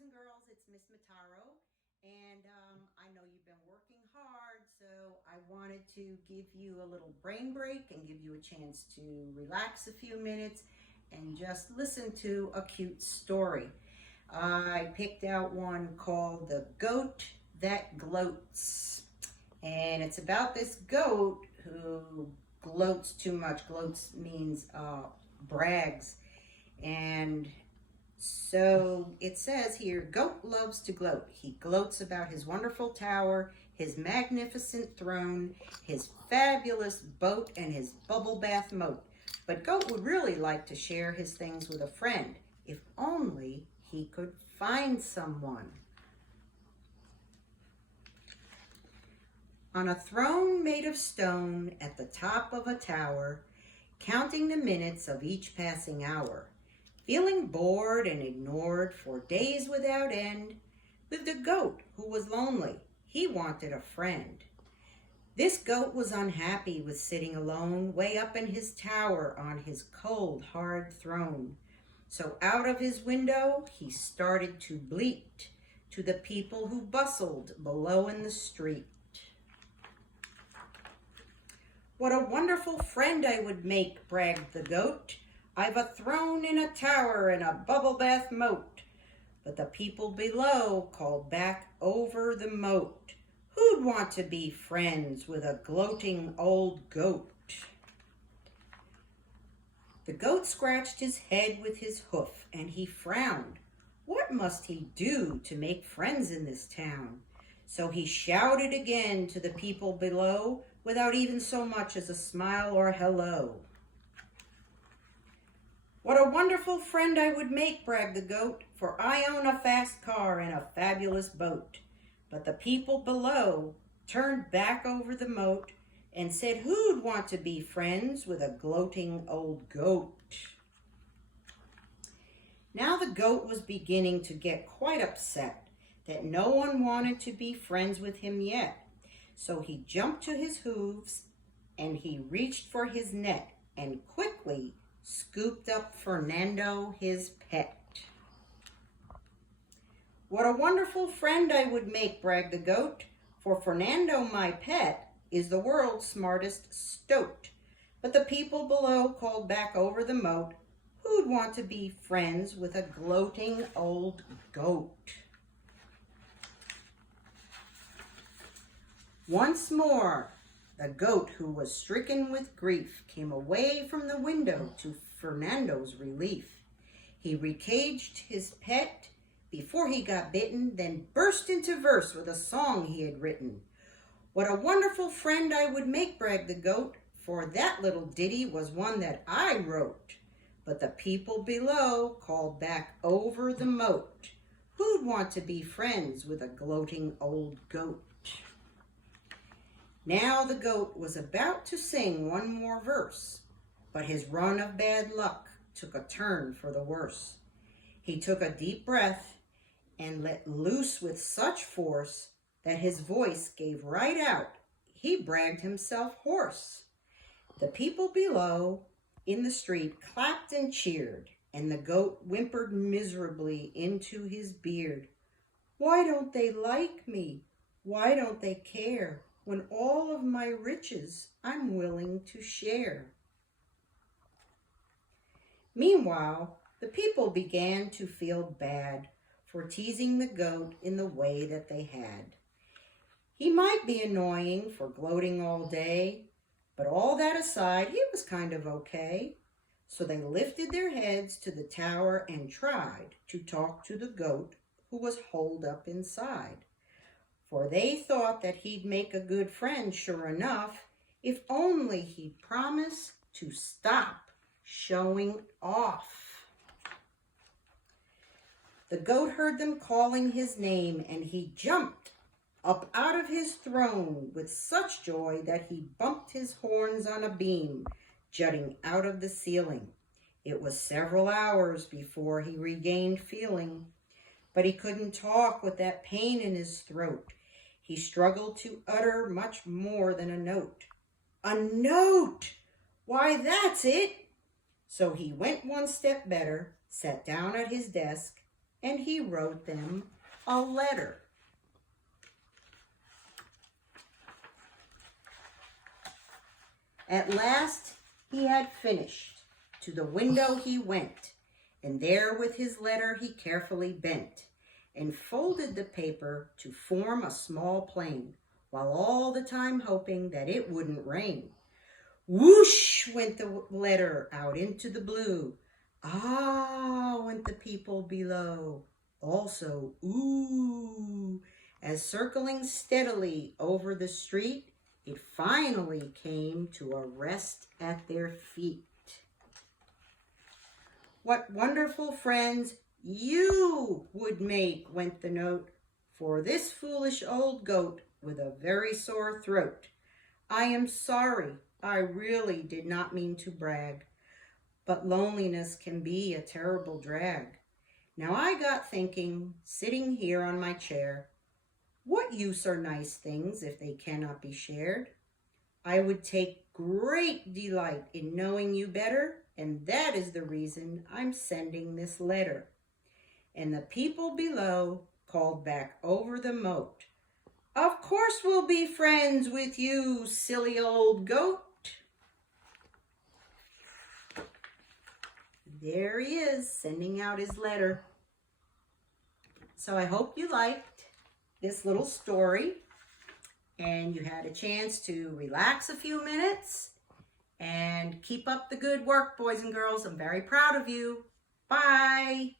boys and girls, it's Miss Mitaro, and I know you've been working hard, so I wanted to give you a little brain break and give you a chance to relax a few minutes and just listen to a cute story. I picked out one called The Goat That Gloats, and it's about this goat who gloats too much. Gloats means brags, and so it says here, goat loves to gloat. He gloats about his wonderful tower, his magnificent throne, his fabulous boat, and his bubble bath moat. But goat would really like to share his things with a friend, if only he could find someone. On a throne made of stone at the top of a tower, counting the minutes of each passing hour, feeling bored and ignored for days without end, lived a goat who was lonely. He wanted a friend. This goat was unhappy with sitting alone way up in his tower on his cold, hard throne. So out of his window he started to bleat to the people who bustled below in the street. What a wonderful friend I would make, bragged the goat. I've a throne and a tower and a bubble bath moat. But the people below called back over the moat. Who'd want to be friends with a gloating old goat? The goat scratched his head with his hoof and he frowned. What must he do to make friends in this town? So he shouted again to the people below without even so much as a smile or hello. What a wonderful friend I would make, bragged the goat, for I own a fast car and a fabulous boat. But the people below turned back over the moat and said, who'd want to be friends with a gloating old goat? Now the goat was beginning to get quite upset that no one wanted to be friends with him yet. So he jumped to his hooves and he reached for his net and quickly scooped up Fernando, his pet. What a wonderful friend I would make, bragged the goat, for Fernando, my pet, is the world's smartest stoat. But the people below called back over the moat, who'd want to be friends with a gloating old goat? Once more, the goat, who was stricken with grief, came away from the window to Fernando's relief. He recaged his pet before he got bitten, then burst into verse with a song he had written. What a wonderful friend I would make, bragged the goat, for that little ditty was one that I wrote. But the people below called back over the moat, who'd want to be friends with a gloating old goat? Now the goat was about to sing one more verse, but his run of bad luck took a turn for the worse. He took a deep breath and let loose with such force that his voice gave right out. He bragged himself hoarse. The people below in the street clapped and cheered, and the goat whimpered miserably into his beard. Why don't they like me? Why don't they care? When all of my riches I'm willing to share. Meanwhile, the people began to feel bad for teasing the goat in the way that they had. He might be annoying for gloating all day, but all that aside, he was kind of okay. So they lifted their heads to the tower and tried to talk to the goat who was holed up inside. For they thought that he'd make a good friend, sure enough, if only he'd promise to stop showing off. The goat heard them calling his name, and he jumped up out of his throne with such joy that he bumped his horns on a beam jutting out of the ceiling. It was several hours before he regained feeling, but he couldn't talk with that pain in his throat. He struggled to utter much more than a note. A note! Why, that's it! So he went one step better, sat down at his desk, and he wrote them a letter. At last he had finished. To the window he went, and there with his letter he carefully bent, and folded the paper to form a small plane, while all the time hoping that it wouldn't rain. Whoosh went the letter out into the blue. Ah, went the people below. Also, ooh, as circling steadily over the street, it finally came to a rest at their feet. What wonderful friends you would make, went the note, for this foolish old goat with a very sore throat. I am sorry, I really did not mean to brag, but loneliness can be a terrible drag. Now I got thinking, sitting here on my chair, what use are nice things if they cannot be shared? I would take great delight in knowing you better, and that is the reason I'm sending this letter. And the people below called back over the moat, of course we'll be friends with you, silly old goat. There he is, sending out his letter. So I hope you liked this little story and you had a chance to relax a few minutes and keep up the good work, boys and girls. I'm very proud of you. Bye.